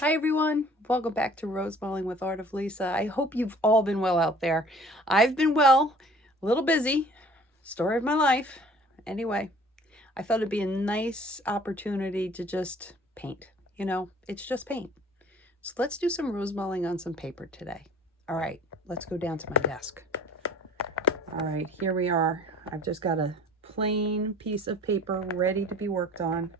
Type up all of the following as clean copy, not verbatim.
Hi everyone, welcome back to Rosemaling with Art of Lise. I hope you've all been well out there. I've been well, a little busy, story of my life. Anyway, I thought it'd be a nice opportunity to just paint. You know, it's just paint. So let's do some rosemaling on some paper today. All right, let's go down to my desk. All right, here we are. I've just got a plain piece of paper ready to be worked on.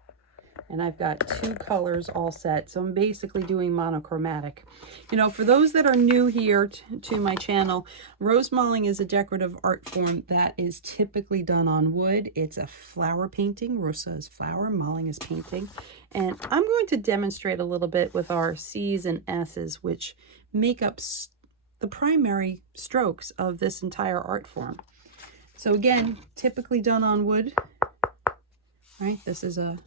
And I've got two colors all set. So I'm basically doing monochromatic. You know, for those that are new here to my channel, rosemaling is a decorative art form that is typically done on wood. It's a flower painting. Rosa is flower, maling is painting. And I'm going to demonstrate a little bit with our C's and S's, which make up the primary strokes of this entire art form. So again, typically done on wood, right? This is a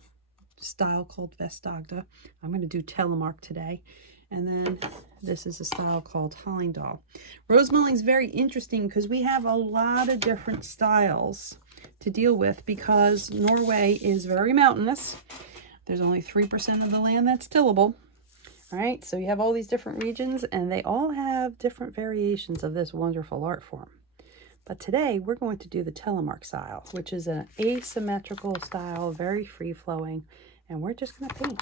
style called Vestagda. I'm going to do Telemark today. And then this is a style called Hollandal. Rosemaling is very interesting because we have a lot of different styles to deal with because Norway is very mountainous. There's only 3% of the land that's tillable. Right? So you have all these different regions and they all have different variations of this wonderful art form. But today we're going to do the Telemark style, which is an asymmetrical style, very free-flowing, and we're just going to paint.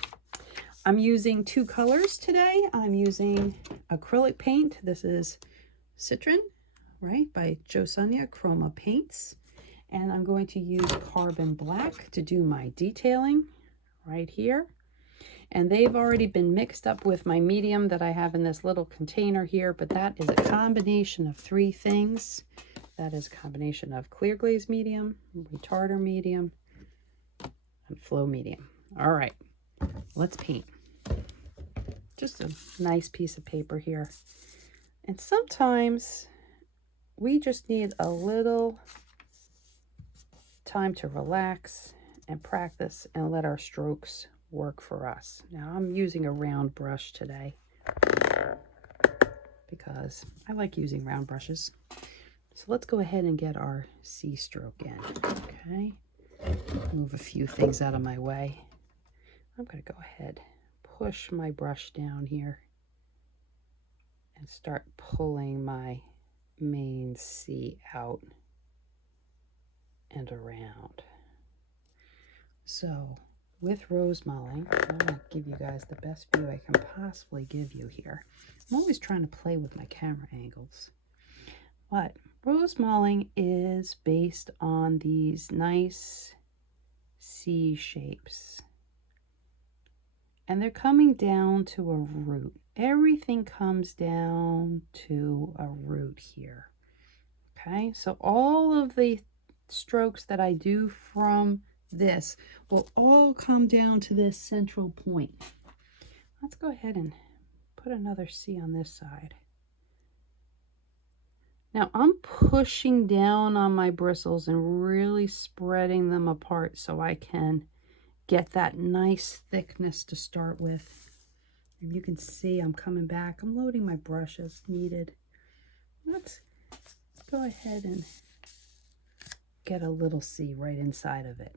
I'm using two colors today. I'm using acrylic paint. This is Citrine, right, by JoSonja Chroma paints. And I'm going to use carbon black to do my detailing right here. And they've already been mixed up with my medium that I have in this little container here, but that is a combination of three things. That is a combination of clear glaze medium, retarder medium, and flow medium. All right, let's paint. Just a nice piece of paper here. And sometimes we just need a little time to relax and practice and let our strokes work for us. Now I'm using a round brush today because I like using round brushes. So let's go ahead and get our C stroke in, okay? Move a few things out of my way. I'm going to go ahead, push my brush down here, and start pulling my main C out and around. So with rosemaling, I'm going to give you guys the best view I can possibly give you here. I'm always trying to play with my camera angles. But rosemaling is based on these nice C shapes. And they're coming down to a root. Everything comes down to a root here. Okay, so all of the strokes that I do from this will all come down to this central point. Let's go ahead and put another C on this side. Now I'm pushing down on my bristles and really spreading them apart so I can get that nice thickness to start with. And you can see I'm coming back. I'm loading my brush as needed. Let's go ahead and get a little C right inside of it.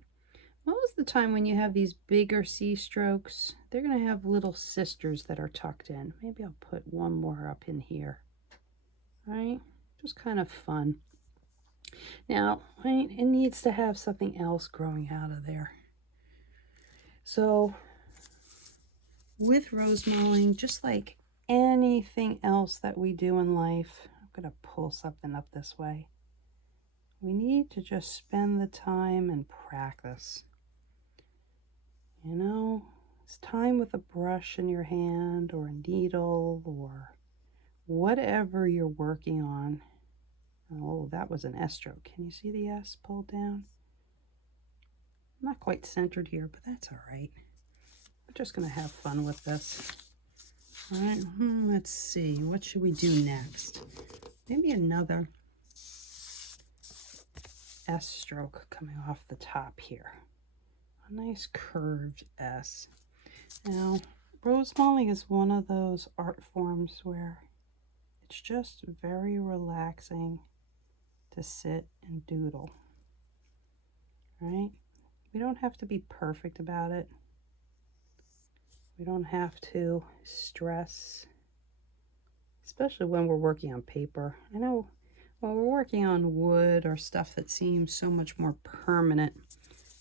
Most of the time when you have these bigger C strokes, they're going to have little sisters that are tucked in. Maybe I'll put one more up in here. All right? Just kind of fun. Now, it needs to have something else growing out of there. So with rosemaling, just like anything else that we do in life, I'm going to pull something up this way. We need to just spend the time and practice. You know, it's time with a brush in your hand or a needle or whatever you're working on. Oh, that was an S stroke. Can you see the S pulled down? Not quite centered here, but that's all right. We're just going to have fun with this. All right, let's see. What should we do next? Maybe another S stroke coming off the top here. A nice curved S. Now, rosemaling is one of those art forms where it's just very relaxing to sit and doodle, right? We don't have to be perfect about it. We don't have to stress, especially when we're working on paper. I know when we're working on wood or stuff that seems so much more permanent,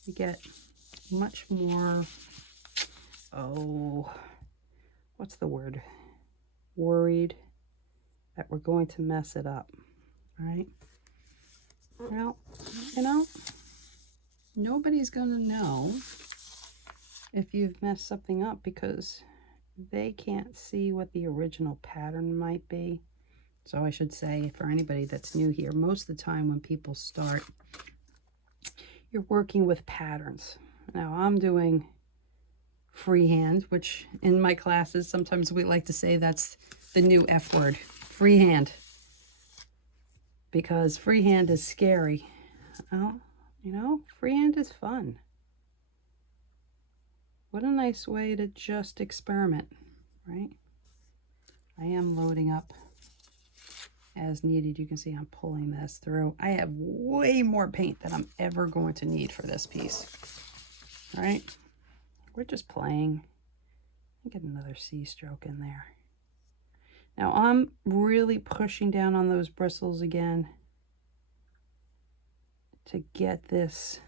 you get much more, oh, what's the word? Worried that we're going to mess it up, right? Well, you know, nobody's going to know if you've messed something up because they can't see what the original pattern might be. So I should say, for anybody that's new here, most of the time when people start, you're working with patterns. Now I'm doing freehand, which in my classes, sometimes we like to say that's the new F word, freehand. Because freehand is scary. Well, you know, freehand is fun. What a nice way to just experiment, right? I am loading up as needed. You can see I'm pulling this through. I have way more paint than I'm ever going to need for this piece, right? We're just playing. Get another C stroke in there. Now I'm really pushing down on those bristles again to get this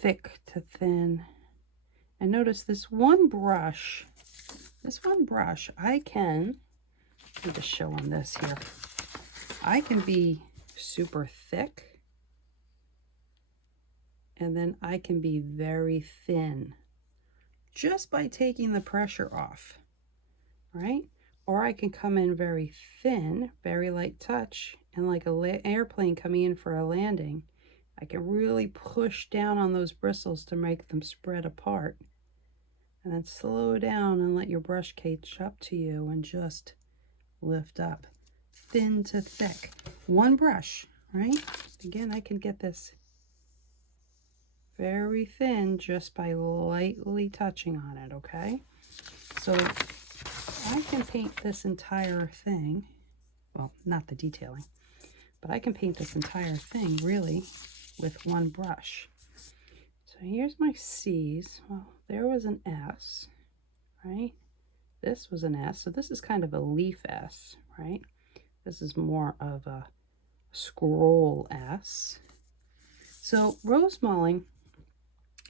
thick to thin. And notice this one brush, I can, let me just show on this here. I can be super thick and then I can be very thin just by taking the pressure off, right? Or I can come in very thin, very light touch, and like an airplane coming in for a landing, I can really push down on those bristles to make them spread apart. And then slow down and let your brush catch up to you and just lift up. Thin to thick. One brush, right? Again, I can get this very thin just by lightly touching on it, okay? So I can paint this entire thing, well, not the detailing, but I can paint this entire thing really with one brush. So here's my C's. Well, there was an S, right? This was an S, so this is kind of a leaf S, right? This is more of a scroll S. So Rosemaling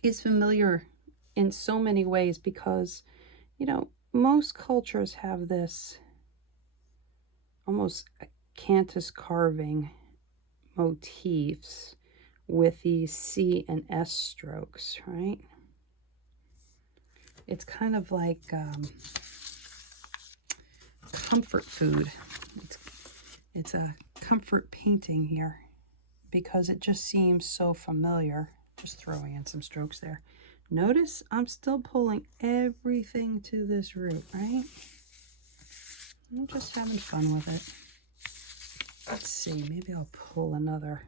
is familiar in so many ways because, you know, most cultures have this almost cantus carving motifs with these C and S strokes, right? It's kind of like comfort food. It's a comfort painting here because it just seems so familiar. Just throwing in some strokes there. Notice I'm still pulling everything to this root, right? I'm just having fun with it. Let's see, maybe I'll pull another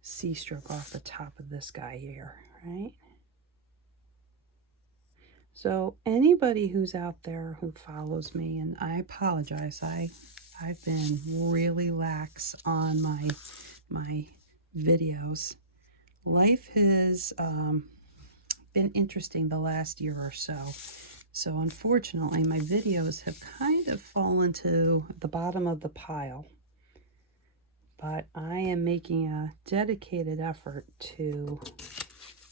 C stroke off the top of this guy here, right? So anybody who's out there who follows me, and I apologize, I've been really lax on my videos. Life has been interesting the last year or so. So unfortunately, my videos have kind of fallen to the bottom of the pile. But I am making a dedicated effort to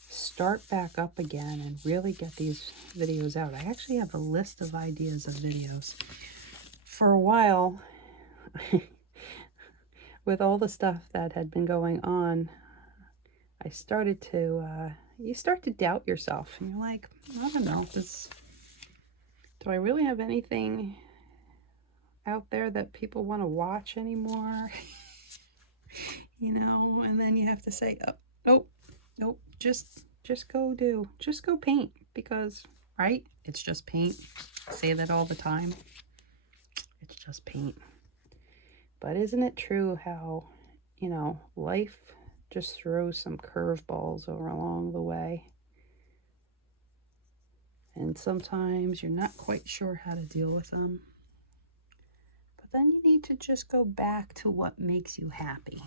start back up again and really get these videos out. I actually have a list of ideas of videos. For a while, with all the stuff that had been going on, I started to, you start to doubt yourself. And you're like, I don't know, do I really have anything out there that people want to watch anymore? You know, and then you have to say, oh, nope, just go paint because, right? It's just paint. I say that all the time. It's just paint. But isn't it true how, you know, life just throws some curveballs over along the way? And sometimes you're not quite sure how to deal with them. But then you need to just go back to what makes you happy.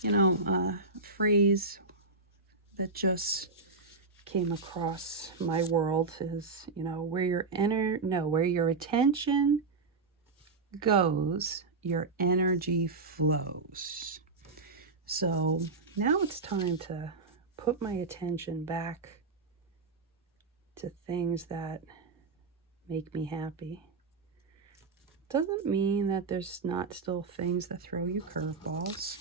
You know, a phrase that just came across my world is, you know, where your attention goes, your energy flows. So now it's time to put my attention back to things that make me happy. Doesn't mean that there's not still things that throw you curveballs.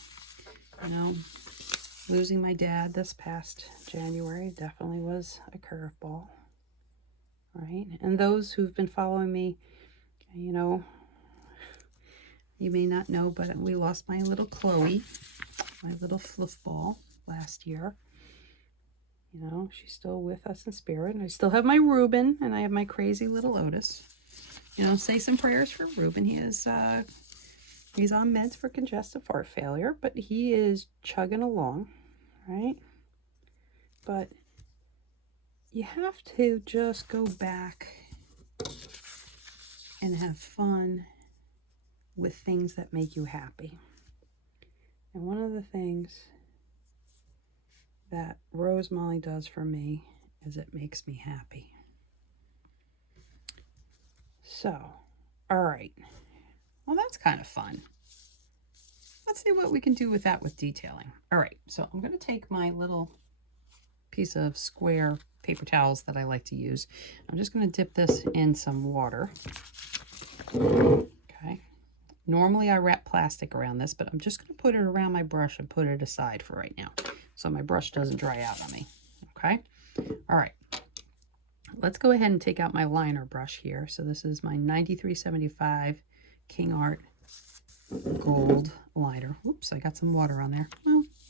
You know, losing my dad this past January definitely was a curveball, right? And those who've been following me, you know, you may not know, but we lost my little Chloe, my little fluff ball last year. You know, she's still with us in spirit. And I still have my Reuben, and I have my crazy little Otis. You know, say some prayers for Reuben. He's on meds for congestive heart failure, but he is chugging along, right? But you have to just go back and have fun with things that make you happy. And one of the things that Rosemaling does for me is it makes me happy. So, all right. Well, that's kind of fun. Let's see what we can do with that with detailing. All right, so I'm going to take my little piece of square paper towels that I like to use. I'm just going to dip this in some water. Okay. Normally I wrap plastic around this, but I'm just going to put it around my brush and put it aside for right now, so my brush doesn't dry out on me. Okay. All right. Let's go ahead and take out my liner brush here. So this is my 9375 Kingart Gold liner. Oops, I got some water on there.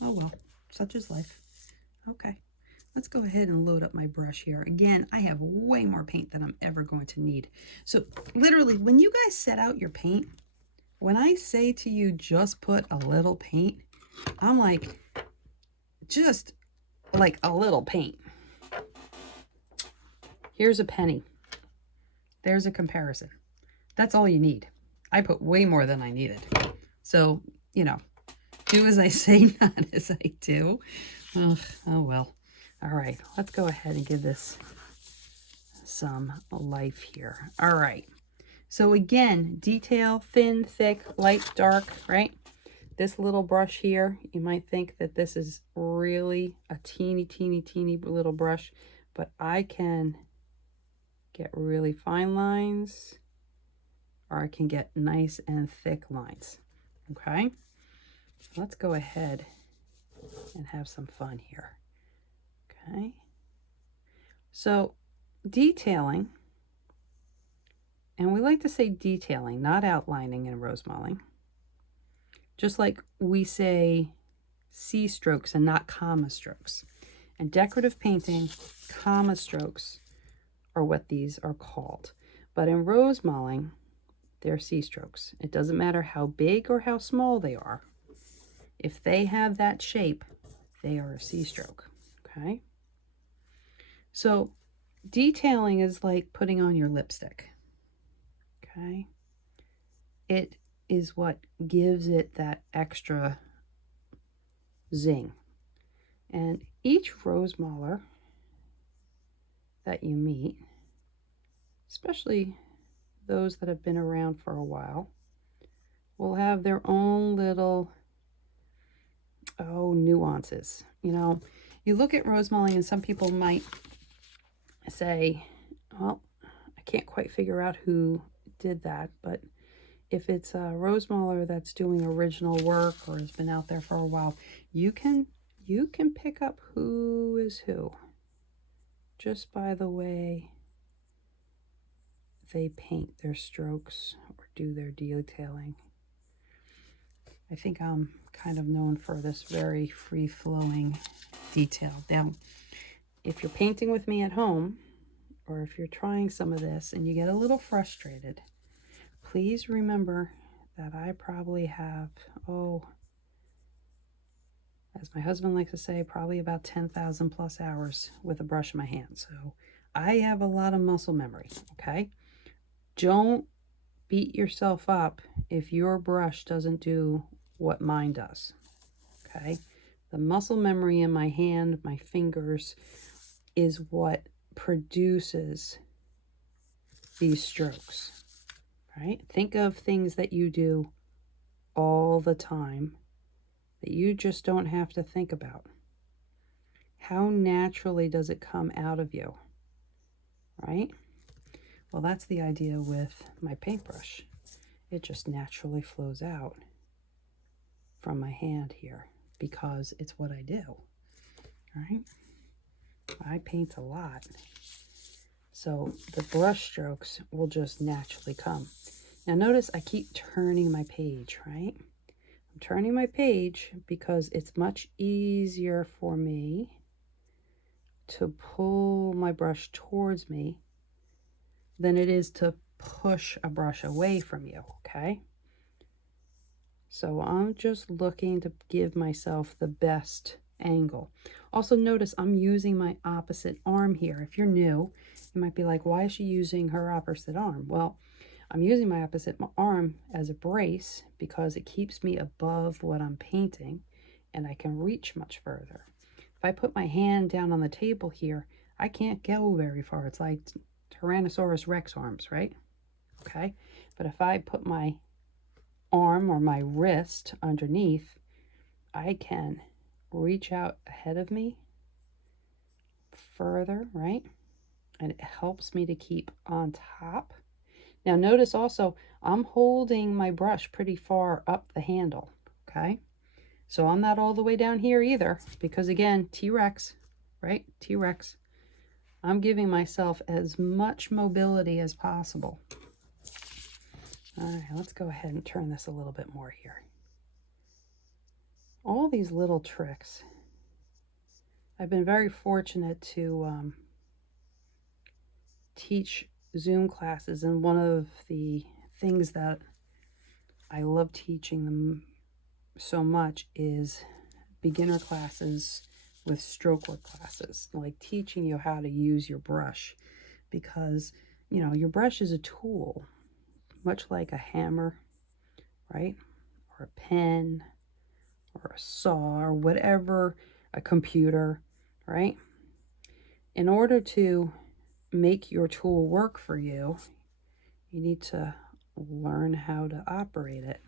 Oh well, such is life. Okay. Let's go ahead and load up my brush here. Again, I have way more paint than I'm ever going to need. So literally, when you guys set out your paint, when I say to you, just put a little paint, I'm like, just like a little paint. Here's a penny. There's a comparison. That's all you need. I put way more than I needed. So, you know, do as I say, not as I do. Oh well. All right, let's go ahead and give this some life here. All right. So again, detail, thin, thick, light, dark, right? This little brush here, you might think that this is really a teeny, teeny, teeny little brush, but I can get really fine lines, or I can get nice and thick lines, okay? Let's go ahead and have some fun here, okay? So detailing, and we like to say detailing, not outlining in Rosemaling. Just like we say C strokes and not comma strokes. In decorative painting, comma strokes are what these are called. But in Rosemaling, they're C strokes. It doesn't matter how big or how small they are. If they have that shape, they are a C stroke, okay? So detailing is like putting on your lipstick, okay? It is what gives it that extra zing. And each Rosemaler that you meet, especially those that have been around for a while, will have their own little, nuances. You know, you look at Rosemaling and some people might say, well, I can't quite figure out who did that, but if it's a Rosemaler that's doing original work or has been out there for a while, you can pick up who is who just by the way they paint their strokes or do their detailing. I think I'm kind of known for this very free-flowing detail. Now, if you're painting with me at home, or if you're trying some of this and you get a little frustrated, please remember that I probably have, as my husband likes to say, probably about 10,000 plus hours with a brush in my hand. So I have a lot of muscle memory, okay? Don't beat yourself up if your brush doesn't do what mine does, okay? The muscle memory in my hand, my fingers, is what produces these strokes, right? Think of things that you do all the time that you just don't have to think about. How naturally does it come out of you, right? Well, that's the idea with my paintbrush. It just naturally flows out from my hand here because it's what I do, right? I paint a lot, so the brush strokes will just naturally come. Now notice I keep turning my page, right? I'm turning my page because it's much easier for me to pull my brush towards me than it is to push a brush away from you, okay? So I'm just looking to give myself the best angle. Also notice I'm using my opposite arm here. If you're new, you might be like, why is she using her opposite arm? Well, I'm using my opposite arm as a brace because it keeps me above what I'm painting and I can reach much further. If I put my hand down on the table here, I can't go very far. It's like Tyrannosaurus Rex arms, right? Okay. But if I put my arm or my wrist underneath, I can reach out ahead of me further, right? And it helps me to keep on top. Now notice also, I'm holding my brush pretty far up the handle, okay? So I'm not all the way down here either, because again, T-Rex, right? T-Rex. I'm giving myself as much mobility as possible. All right, let's go ahead and turn this a little bit more here. All these little tricks. I've been very fortunate to teach Zoom classes, and one of the things that I love teaching them so much is beginner classes with stroke work classes, like teaching you how to use your brush, because you know your brush is a tool, much like a hammer, right? Or a pen or a saw or whatever, a computer, right? In order to make your tool work for you, you need to learn how to operate it.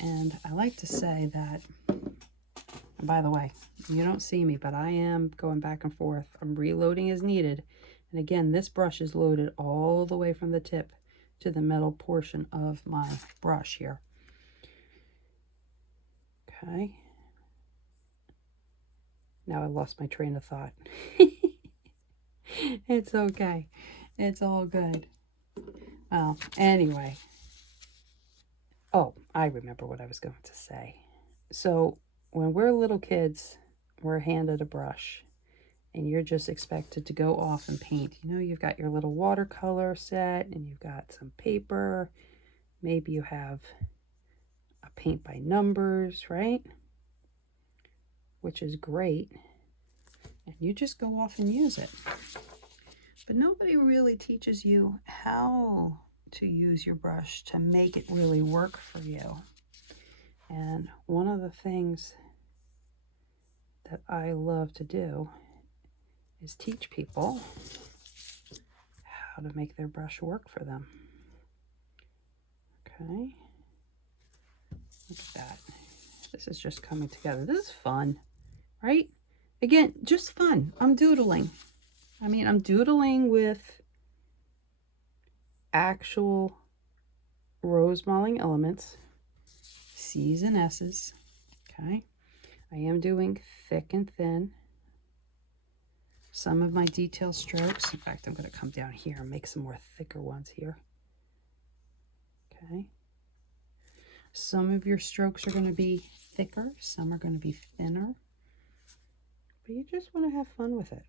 And I like to say that, and by the way, you don't see me, but I am going back and forth. I'm reloading as needed. And again, this brush is loaded all the way from the tip to the metal portion of my brush here. Okay. Now I lost my train of thought. It's okay. It's all good. Well, anyway. Oh, I remember what I was going to say. So when we're little kids, we're handed a brush and you're just expected to go off and paint. You know, you've got your little watercolor set and you've got some paper. Maybe you have a paint by numbers, right? Which is great. And you just go off and use it. But nobody really teaches you how to use your brush to make it really work for you. And one of the things that I love to do is teach people how to make their brush work for them. Okay. Look at that. This is just coming together. This is fun, right? Again, just fun. I'm doodling. I mean, I'm doodling with actual Rosemaling elements, C's and S's, okay? I am doing thick and thin. Some of my detail strokes, in fact, I'm going to come down here and make some more thicker ones here, okay? Some of your strokes are going to be thicker, some are going to be thinner, but you just want to have fun with it.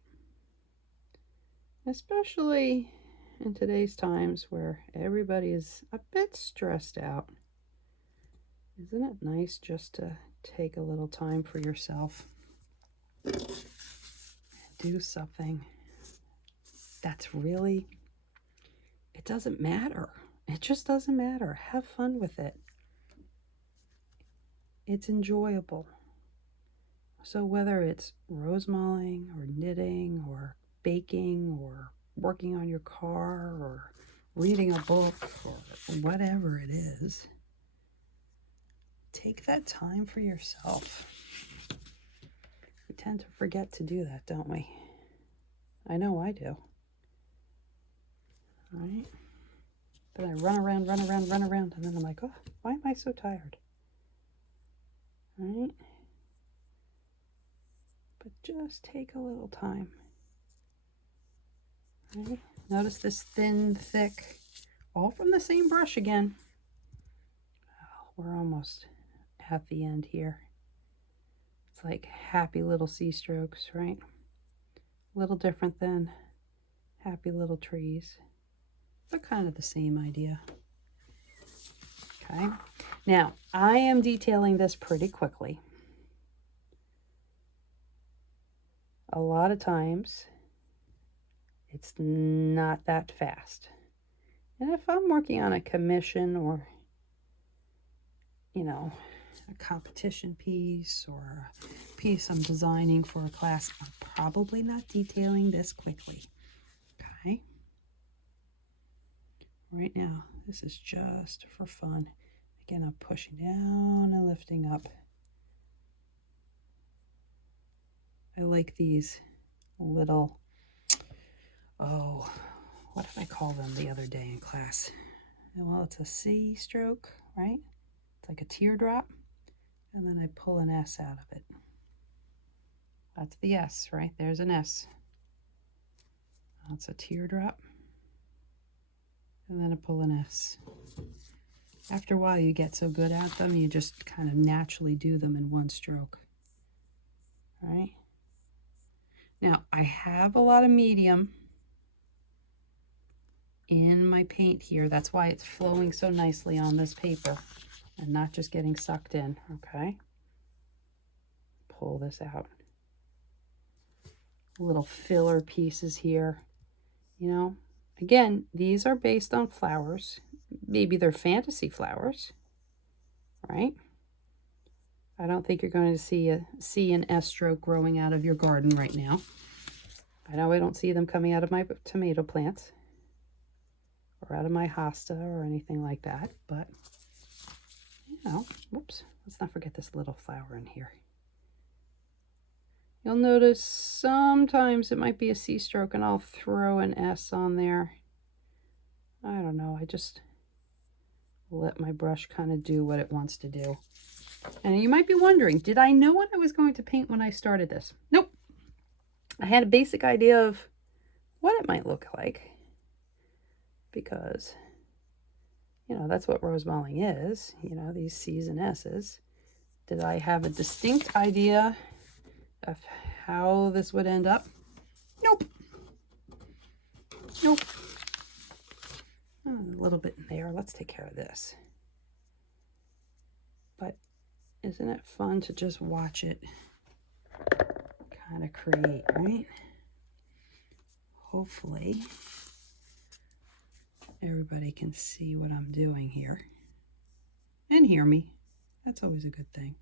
Especially in today's times where everybody is a bit stressed out. Isn't it nice just to take a little time for yourself and do something that's really, it doesn't matter. It just doesn't matter. Have fun with it. It's enjoyable. So whether it's rosemaling or knitting or baking or working on your car or reading a book or whatever it is, take that time for yourself. We tend to forget to do that, don't we? I know I do. All right? But I run around, and then I'm like, oh, why am I so tired? All right? But just take a little time. All right? Notice this thin, thick, all from the same brush again. Oh, we're almost at the end here. It's like happy little sea strokes, right? A little different than happy little trees, but kind of the same idea. Okay, now I am detailing this pretty quickly. A lot of times it's not that fast. And if I'm working on a commission or, you know, a competition piece or a piece I'm designing for a class, I'm probably not detailing this quickly. Okay. Right now, this is just for fun. Again, I'm pushing down and lifting up. I like these little, oh, what did I call them the other day in class? Well, it's a C stroke, right? It's like a teardrop, and then I pull an S out of it. That's the S, right? There's an S. That's a teardrop, and then I pull an S. After a while, you get so good at them, you just kind of naturally do them in one stroke. All right? Now, I have a lot of medium in my paint here. That's why it's flowing so nicely on this paper and not just getting sucked in, okay? Pull this out. Little filler pieces here, you know? Again, these are based on flowers. Maybe they're fantasy flowers, right? I don't think you're going to see a C and S stroke growing out of your garden right now. I know I don't see them coming out of my tomato plants or out of my hosta or anything like that, but, you know, whoops, let's not forget this little flower in here. You'll notice sometimes it might be a C stroke and I'll throw an S on there. I don't know, I just let my brush kind of do what it wants to do. And you might be wondering, did I know what I was going to paint when I started this? Nope. I had a basic idea of what it might look like because, you know, that's what Rosemaling is, you know, these C's and S's. Did I have a distinct idea of how this would end up? Nope. Nope. Oh, a little bit in there. Let's take care of this. But isn't it fun to just watch it kind of create, right? Hopefully everybody can see what I'm doing here and hear me. That's always a good thing.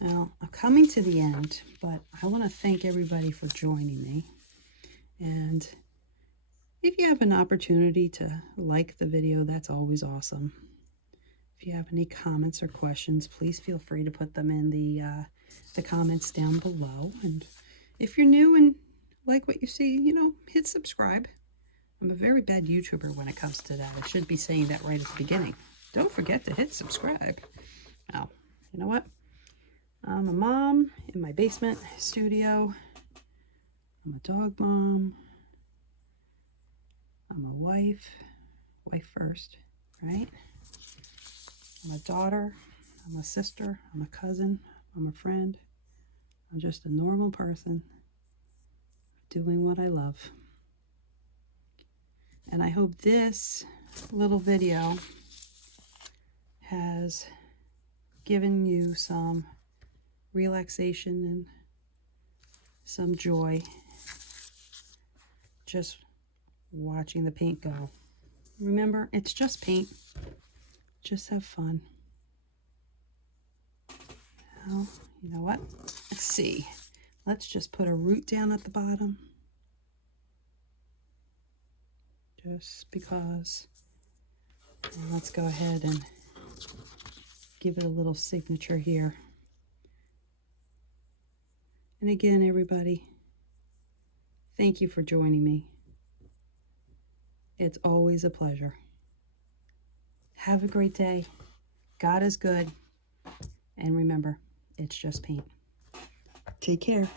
Now, I'm coming to the end, but I want to thank everybody for joining me. And if you have an opportunity to like the video, that's always awesome. If you have any comments or questions, please feel free to put them in the comments down below. And if you're new and like what you see, you know, hit subscribe. I'm a very bad YouTuber when it comes to that. I should be saying that right at the beginning. Don't forget to hit subscribe. Now, you know what? I'm a mom in my basement studio. I'm a dog mom. I'm a wife first, right? I'm a daughter, I'm a sister, I'm a cousin, I'm a friend. I'm just a normal person doing what I love. And I hope this little video has given you some relaxation and some joy just watching the paint go. Remember, it's just paint. Just have fun. Well, you know what? Let's see. Let's just put a root down at the bottom. just because. And let's go ahead and give it a little signature here. And again, everybody, thank you for joining me. It's always a pleasure. Have a great day. God is good. And remember, it's just paint. Take care.